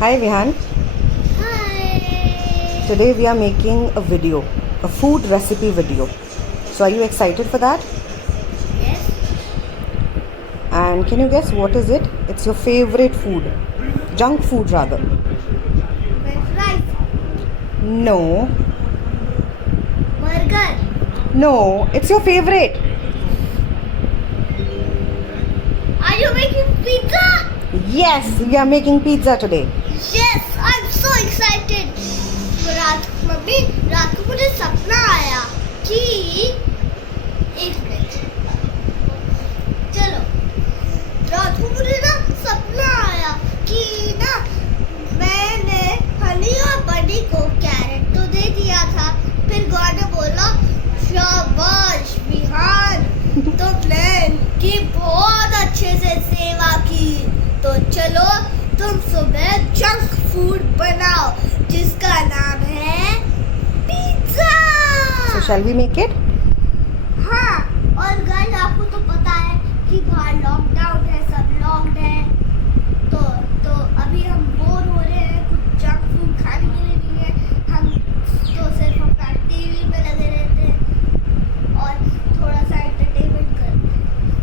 Hi Vihan. Hi. Today we are making a video, a food recipe video. So are you excited for that? Yes. And can you guess what is it? It's your favorite food. Junk food rather. French fries. No. Burger. No, it's your favorite. Are you making pizza? Yes, we are making pizza today. Yes, I'm so excited. Mummy रात को मुझे सपना आया कि एक minute चलो रात को मुझे ना सपना आया कि ना मैंने हनी और बनी को कैरेट तो दे दिया था। फिर गॉड ने बोला शाबाश विहान तुमने इनकी बहुत अच्छे से सेवा की, तो चलो तुम सुबह जंक फूड बनाओ जिसका नाम है pizza. So shall we make it? हाँ, और गाइस आपको तो पता है कि बाहर लॉकडाउन है, सब लॉक्ड है, तो अभी हम बोर हो रहे हैं, कुछ जंक फूड खाने के लिए नहीं है। हम तो सिर्फ अपना टीवी में लगे रहते हैं और थोड़ा सा एंटरटेनमेंट करते हैं।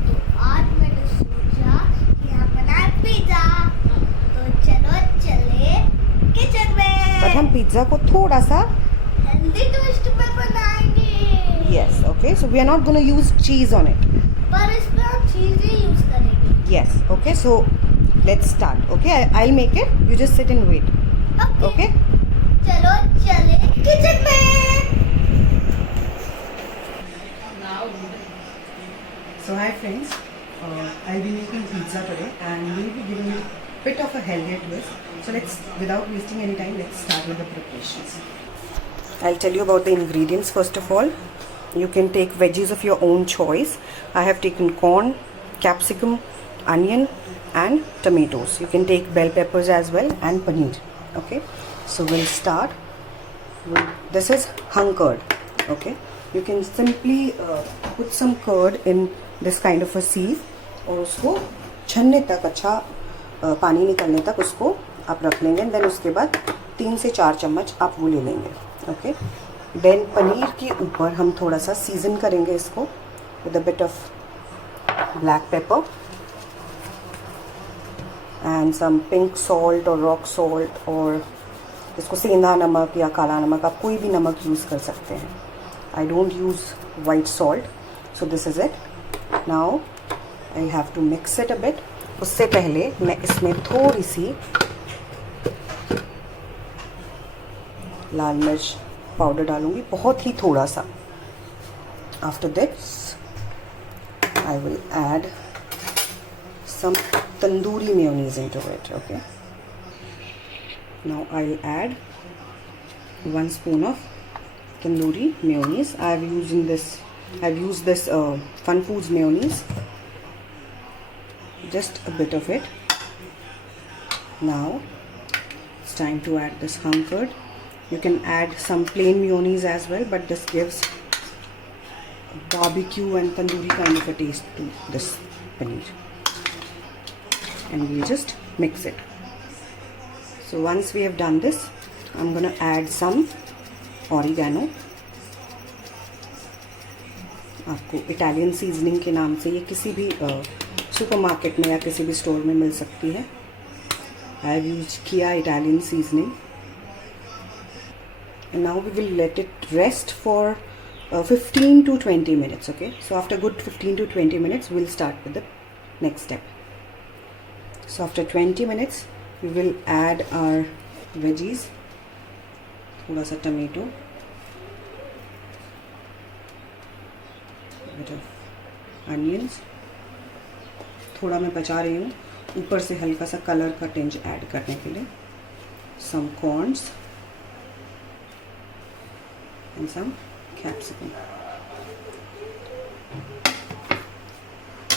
तो आज मैंने सोचा कि हम बनाए पिज्जा, तो चलो चले किचन में। But हम पिज्जा को थोड़ा सा हेल्दी ट्विस्ट पे बनाएंगे। Yes, okay. So we are not going to use cheese on it. पर इसमें हम चीजें यूज करेंगे। Yes, okay. So let's start. Okay, I'll make it. You just sit and wait. Okay? चलो चले किचन में। So hi friends, I'll be making pizza today and we'll be giving you a bit of a healthier twist. So without wasting any time, let's start with the preparations. I'll tell you about the ingredients first of all. You can take veggies of your own choice. I have taken corn, capsicum, onion and tomatoes. You can take bell peppers as well and paneer. Okay, so we'll start. This is hung curd. Okay, you can simply put some curd in this kind of a sieve और उसको छन्ने तक अच्छा पानी निकलने तक उसको आप रख लेंगे। देन उसके बाद 3 से 4 चम्मच आप वो ले लेंगे। ओके, देन पनीर के ऊपर हम थोड़ा सा सीजन करेंगे इसको with a bit of black pepper and some pink salt और रॉक सॉल्ट, और इसको सेंधा नमक या काला नमक, आप कोई भी नमक यूज़ कर सकते हैं। I don't use white salt, so this is it. Now I have to mix it a bit. उससे पहले मैं इसमें थोड़ी सी लाल मिर्च पाउडर डालूंगी, बहुत ही थोड़ा सा। After this I will add some tandoori mayonnaise into it. Okay, now I'll add 1 spoon of tandoori mayonnaise. I've used this Fun Foods mayonnaise, just a bit of it. Now it's time to add this hung curd. You can add some plain mayonnaise as well, but this gives barbecue and tandoori kind of a taste to this paneer, and we'll just mix it. So once we have done this, I'm going to add some oregano. आपको Italian seasoning के नाम से ये किसी भी supermarket में या किसी भी स्टोर में मिल सकती है। आई हैव यूज किया Italian seasoning. And now we will let it rest for 15 to 20 minutes. Okay, so after good 15 to 20 minutes, we'll start with the next step. So after 20 minutes, we will add our veggies. थोड़ा सा tomato, bit of onions, थोड़ा मैं बचा रही हूँ ऊपर से हल्का सा कलर का टिंज ऐड करने के लिए। some corns and some capsicum.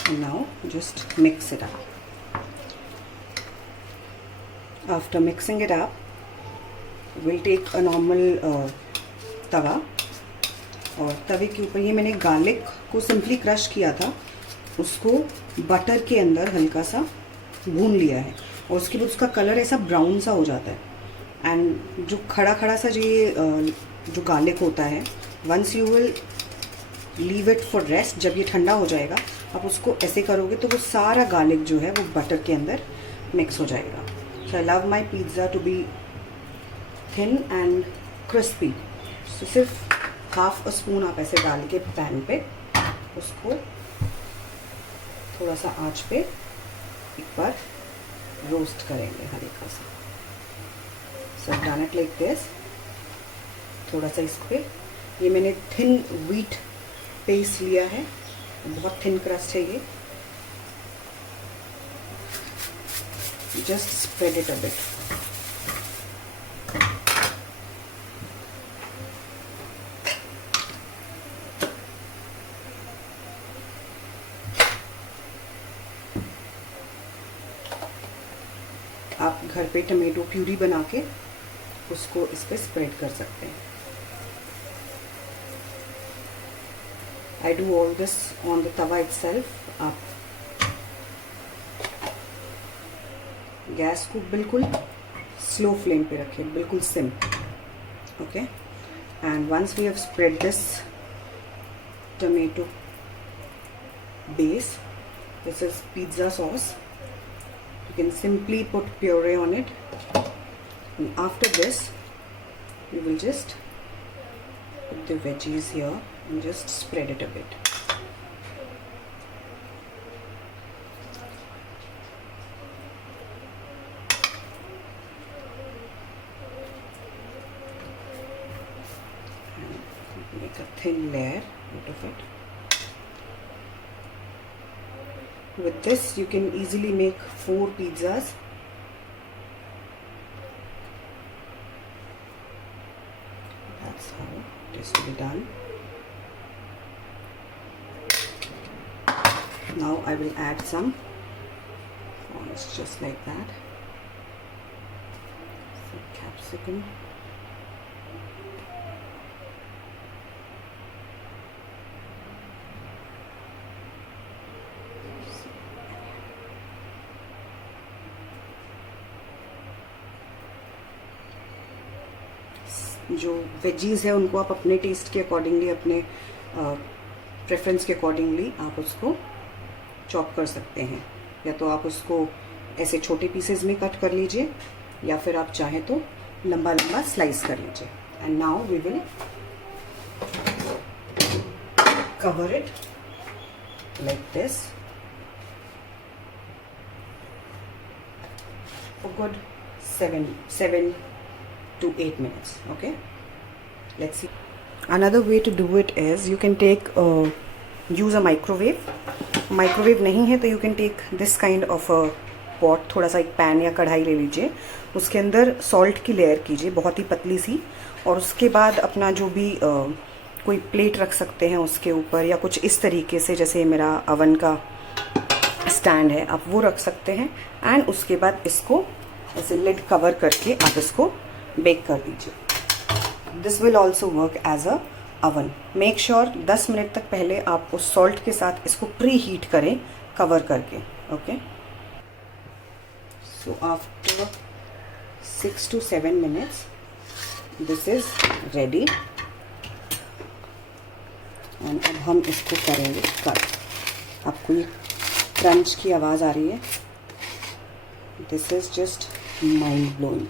And now just mix it up. After mixing it up, we'll take a normal तवा, और तवे के ऊपर ये मैंने गार्लिक को सिंपली क्रश किया था, उसको बटर के अंदर हल्का सा भून लिया है। और उसके बाद उसका कलर ऐसा ब्राउन सा हो जाता है। एंड जो खड़ा खड़ा सा जो गार्लिक होता है, once you will leave it for rest, जब ये ठंडा हो जाएगा आप उसको ऐसे करोगे तो वो सारा गार्लिक जो है वो बटर के अंदर मिक्स हो जाएगा। So I love my pizza to be thin and crispy. तो सिर्फ हाफ अ स्पून आप ऐसे डाल के पैन पे उसको थोड़ा सा आंच पे एक बार रोस्ट करेंगे हल्का सा। So done it like this. थोड़ा सा इस पे ये मैंने थिन व्हीट पेस्ट लिया है, बहुत थिन क्रस्ट है ये। Just spread it a bit. आप घर पे टमेटो प्यूरी बना के उसको इस पे स्प्रेड कर सकते हैं। I do all this on the tawa itself। आप गैस को बिल्कुल स्लो फ्लेम पे रखें, बिल्कुल sim. Okay, and once we have spread this tomato base, this is pizza sauce, you can simply put puree on it, and after this you will just put the veggies here and just spread it a bit. And make a thin layer out of it. With this you can easily make 4 pizzas. That's how it is to be done. Now I will add some prawns just like that. Some capsicum. जो veggies है उनको आप अपने test के accordingly, अपने preference के accordingly आप उसको चॉप कर सकते हैं। या तो आप उसको ऐसे छोटे पीसेस में कट कर लीजिए, या फिर आप चाहें तो लंबा लंबा स्लाइस कर लीजिए। And now we will cover it like this for good 7 to 8 minutes. Okay, let's see. Another way to do it is you can take use a microwave नहीं है तो you can take this kind of a pot। थोड़ा सा एक pan या कढ़ाई ले लीजिए, उसके अंदर सॉल्ट की लेयर कीजिए बहुत ही पतली सी, और उसके बाद अपना जो भी कोई प्लेट रख सकते हैं उसके ऊपर, या कुछ इस तरीके से, जैसे मेरा अवन का स्टैंड है आप वो रख सकते हैं। एंड उसके बाद इसको ऐसे लिड कवर करके आप इसको बेक कर दीजिए। This will also work as a oven. Make sure 10 minute तक पहले आप उस सॉल्ट के साथ इसको प्री हीट करें कवर करके। Okay, so after 6 to 7 minutes this is ready. And अब हम इसको करेंगे कट। आपको ये क्रंच की आवाज़ आ रही है, this is just mind blowing.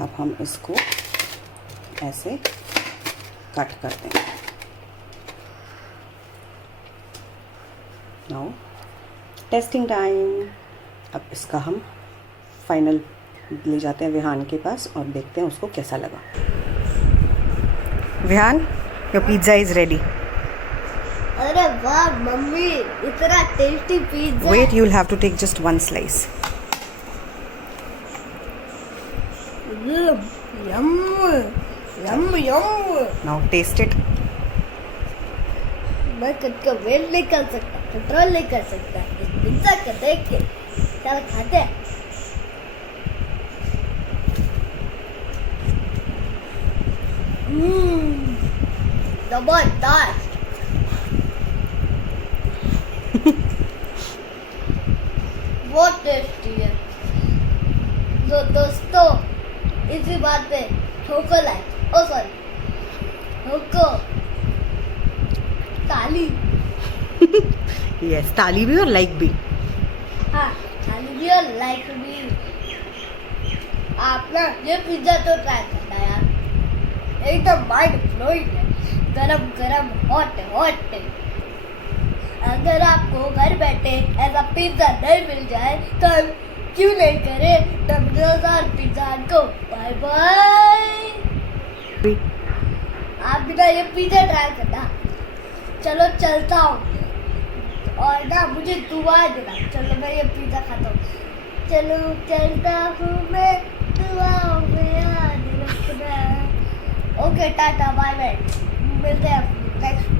अब हम इसको ऐसे कट करते हैं। Now testing time. अब इसका हम फाइनल ले जाते हैं विहान के पास और देखते हैं उसको कैसा लगा। Vihaan, your pizza is ready. अरे वाह मम्मी, इतना tasty pizza. Wait, you will have to take just 1 slice। Yum yum yum. Now taste it. मैं खुद को वेट नहीं कर सकता, कंट्रोल नहीं कर सकता। इस पिज्जा को देख के चल खाते हैं। जबरदस्त। तो दोस्तों इसी बात पे ठोको लाइक, ओ सॉरी ठोको ताली। यस, ताली भी और लाइक भी। हाँ, ताली भी और लाइक भी। आप ना ये पिज्जा तो ट्राई करना यार, एकदम माइंड ब्लोइंग है, गरम गरम हॉट हॉट। अगर आपको घर बैठे ऐसा पिज्जा नहीं मिल जाए तो हम क्यों नहीं करें डॉमिनोज और पिज्जा को। Bye bye. आप भी ना ये पिज्जा ट्राई करना। चलो चलता हूँ, और ना मुझे दुआ देना। चलो मैं ये पिज्जा खाता हूँ। चलो चलता हूँ मैं, दुआ में याद रखना। ओके टाटा बाय बाय, मिलते हैं नेक्स्ट